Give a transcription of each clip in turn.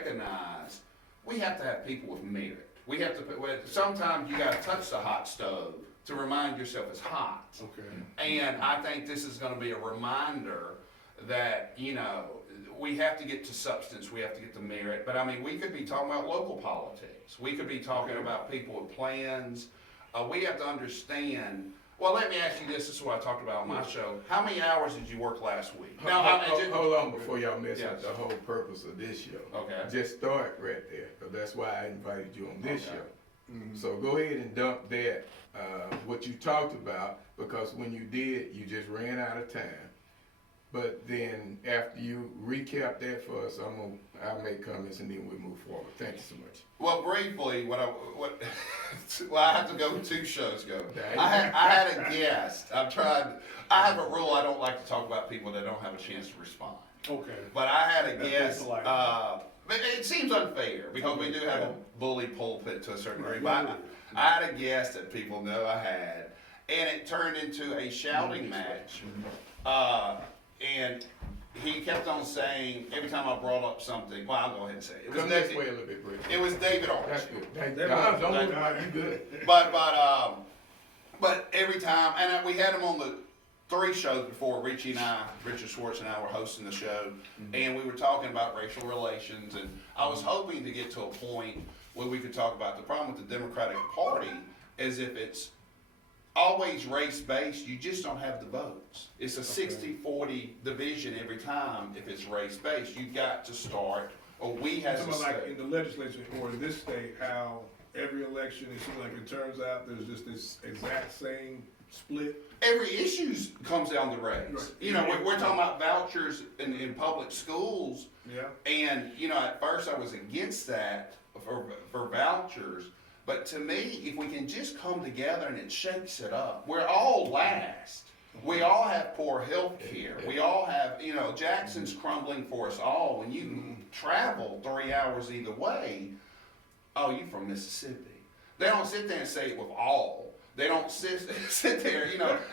recognize we have to have people with merit. We have to sometimes you got to touch the hot stove to remind yourself it's hot. Okay. And I think this is going to be a reminder that, we have to get to substance, we have to get to merit. But I mean, we could be talking about local politics. We could be talking about people with plans. We have to understand. Well, let me ask you this. This is what I talked about on my show. How many hours did you work last week? Hold on before y'all mess Yes. up the whole purpose of this show. Okay. Just start right there, because that's why I invited you on this Okay. show. So go ahead and dump that, what you talked about, because when you did, you just ran out of time. But then after you recap that for us, I'll make comments and then we'll move forward. Thank you so much. Well, briefly, well, I have to go 2 shows ago. I had a guest. I have a rule. I don't like to talk about people that don't have a chance to respond. Okay. But I had a That's guest. polite. But it seems unfair because we do have a bully pulpit to a certain degree. But I had a guest that people know I had, and it turned into a shouting match. And he kept on saying every time I brought up something. Well, I'll go ahead and say it. It was Come this way a little bit, Rick. It was David Arch. That's good. Thank That God. was- Don't that- move on. You good. But every time, and we had him on the 3 shows before. Richard Schwartz and I were hosting the show, and we were talking about racial relations. And I was hoping to get to a point where we could talk about the problem with the Democratic Party, as if it's always race-based, you just don't have the votes. It's a 60-40 division every time if it's race-based. You've got to start, or we as a Something like in state. the legislature or in this state, how every election, it seems like it turns out there's just this exact same split. Every issue comes down to race. Right. We're talking about vouchers in public schools, Yeah. and, at first I was against that for vouchers. But to me, if we can just come together and it shakes it up, we're all last. We all have poor health care. We all have, Jackson's crumbling for us all. When you travel 3 hours either way, oh, you from Mississippi. They don't sit there and say it with all. They don't sit there,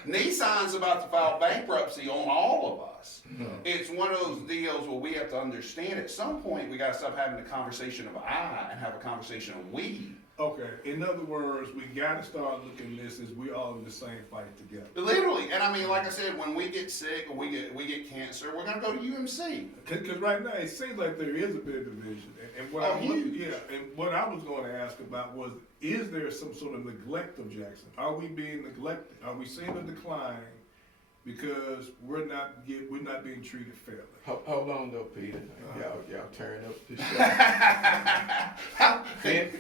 Nissan's about to file bankruptcy on all of us. It's one of those deals where we have to understand at some point we got to stop having the conversation of I and have a conversation of we. Okay. In other words, we got to start looking at this as we all in the same fight together. Literally, and I mean, like I said, when we get sick or we get cancer, we're gonna go to UMC. Because right now it seems like there is a bit of division, and what what I was going to ask about was: is there some sort of neglect of Jackson? Are we being neglected? Are we seeing a decline because we're not being treated fairly? Hold on though, Peter. Y'all turn up the show.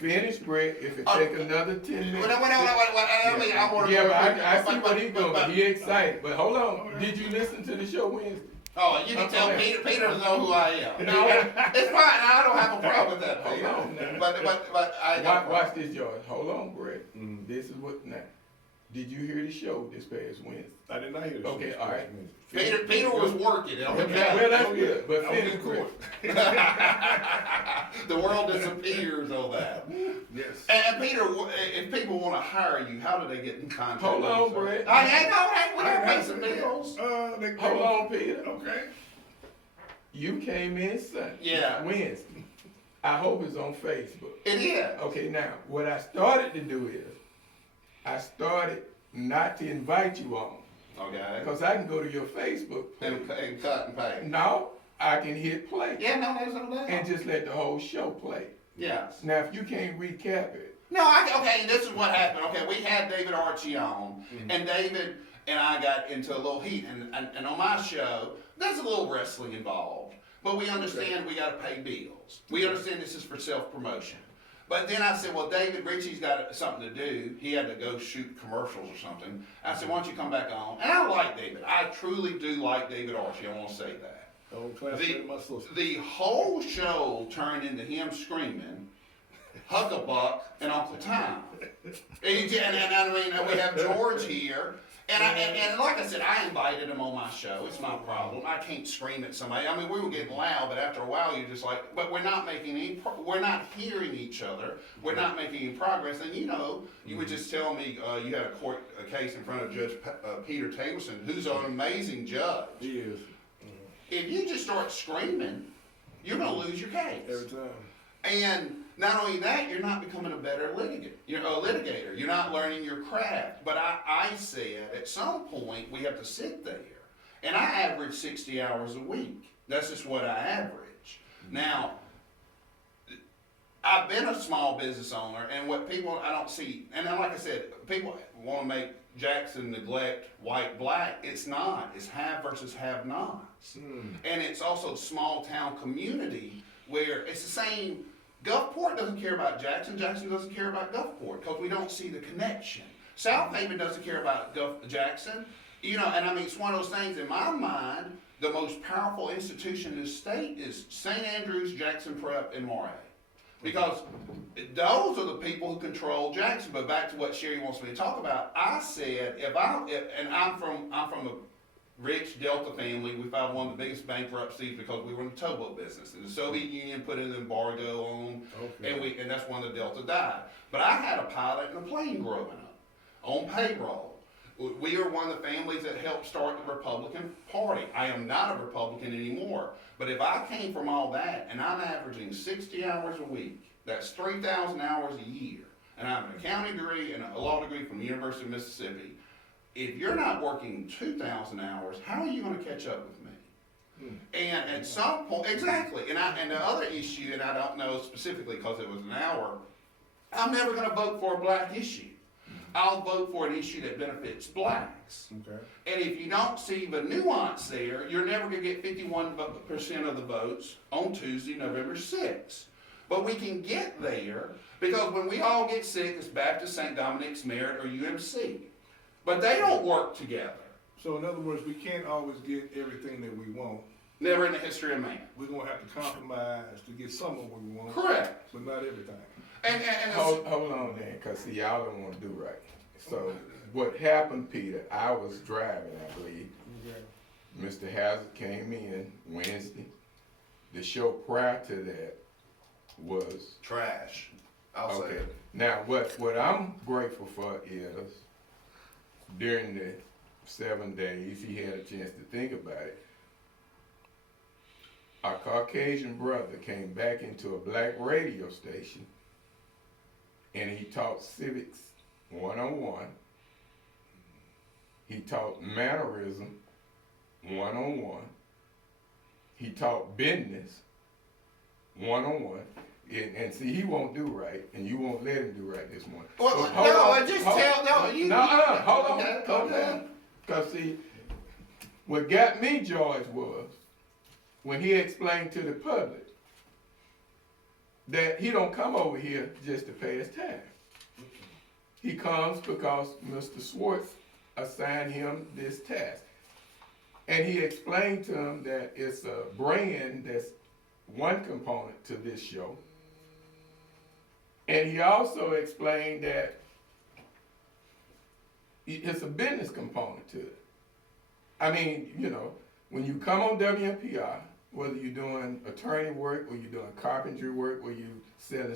Finish, Brett. If it take another 10 minutes. I mean, I want to. Yeah, but I see what he's doing. But he excited. But hold on. Did you listen to the show Wednesday? Oh, you can tell Peter doesn't know who I am. No, it's fine. I don't have a problem with that, Hold Peter. on now. But I Watch this, George. Hold on, Brett. This is what now. Did you hear the show this past Wednesday? I did not hear this. Okay, all right. Peter was working. Well, that's good. But I was finish, in court. The world disappears on that. Yes. And Peter, if people want to hire you, how do they get in contact? Hold with on, you? Brett. I know. We gotta pay some bills. Hold on, Peter. Okay. You came in Sunday. Yeah. Wednesday. I hope it's on Facebook. It is. Okay, now, what I started to do is, I started not to invite you on. Okay. Because I can go to your Facebook page. And cut and pay. Now, I can hit play. Yeah, no, there's no doubt. And just let the whole show play. Yes. Now, if you can't recap it. No, okay, and this is what happened. Okay, we had David Archie on, and David and I got into a little heat. And on my show, there's a little wrestling involved. But we understand we got to pay bills. We understand this is for self-promotion. But then I said, well, David, Richie's got something to do. He had to go shoot commercials or something. I said, why don't you come back on? And I like David. I truly do like David Archie. I want to say that. The whole show turned into him screaming, Huckabuck and Uncle Tom. And I mean, we have George here. And like I said, I invited him on my show. It's my problem. I can't scream at somebody. I mean, we were getting loud, but after a while, you're just like, but we're not making we're not hearing each other. We're not making any progress. And you would just tell me you had a case in front of Judge Peter Tableson, who's an amazing judge. He is. If you just start screaming, you're gonna lose your case. Every time. And not only that, you're not becoming a better litigator. You're a litigator. You're not learning your craft. But I said at some point we have to sit there. And I average 60 hours a week. That's just what I average. Now, I've been a small business owner, and what people I don't see, and then like I said, people want to make Jackson neglect white black. It's not. It's have versus have nots. And it's also small town community where it's the same. Gulfport doesn't care about Jackson. Jackson doesn't care about Gulfport because we don't see the connection. South Haven doesn't care about Jackson. You know, and I mean, it's one of those things in my mind, the most powerful institution in the state is St. Andrews, Jackson Prep, and Moray. Because those are the people who control Jackson. But back to what Sherry wants me to talk about, I said, and I'm from a rich Delta family. We filed one of the biggest bankruptcies because we were in the towboat business. And the Soviet Union put an embargo on, and that's when the Delta died. But I had a pilot and a plane growing up on payroll. We are one of the families that helped start the Republican Party. I am not a Republican anymore. But if I came from all that and I'm averaging 60 hours a week, that's 3,000 hours a year, and I have an accounting degree and a law degree from the University of Mississippi, if you're not working 2,000 hours, how are you going to catch up with me? And at some point, exactly, and the other issue, and I don't know specifically because it was an hour, I'm never going to vote for a black issue. I'll vote for an issue that benefits blacks. Okay. And if you don't see the nuance there, you're never going to get 51% of the votes on Tuesday, November 6th. But we can get there because when we all get sick, it's Baptist, St. Dominic's, Merritt, or UMC. But they don't work together. So in other words, we can't always get everything that we want. Never in the history of man. We're gonna have to compromise to get some of what we want. Correct. But not everything. And Hold on then, because see, y'all don't want to do right. So what happened, Peter, I was driving, I believe. Okay. Mr. Hazard came in Wednesday. The show prior to that was trash. I'll say it. Now, what I'm grateful for is during the 7 days he had a chance to think about it. Our Caucasian brother came back into a black radio station and he taught civics 101. He taught mannerism 101. He taught business 101. And see, he won't do right, and you won't let him do right this morning. Well, So hold on. Because see, what got me, George, was when he explained to the public that he don't come over here just to pass time. He comes because Mr. Swartz assigned him this task. And he explained to him that it's a brand that's one component to this show. And he also explained that it's a business component to it. I mean, you know, when you come on WMPR, whether you're doing attorney work or you're doing carpentry work or you selling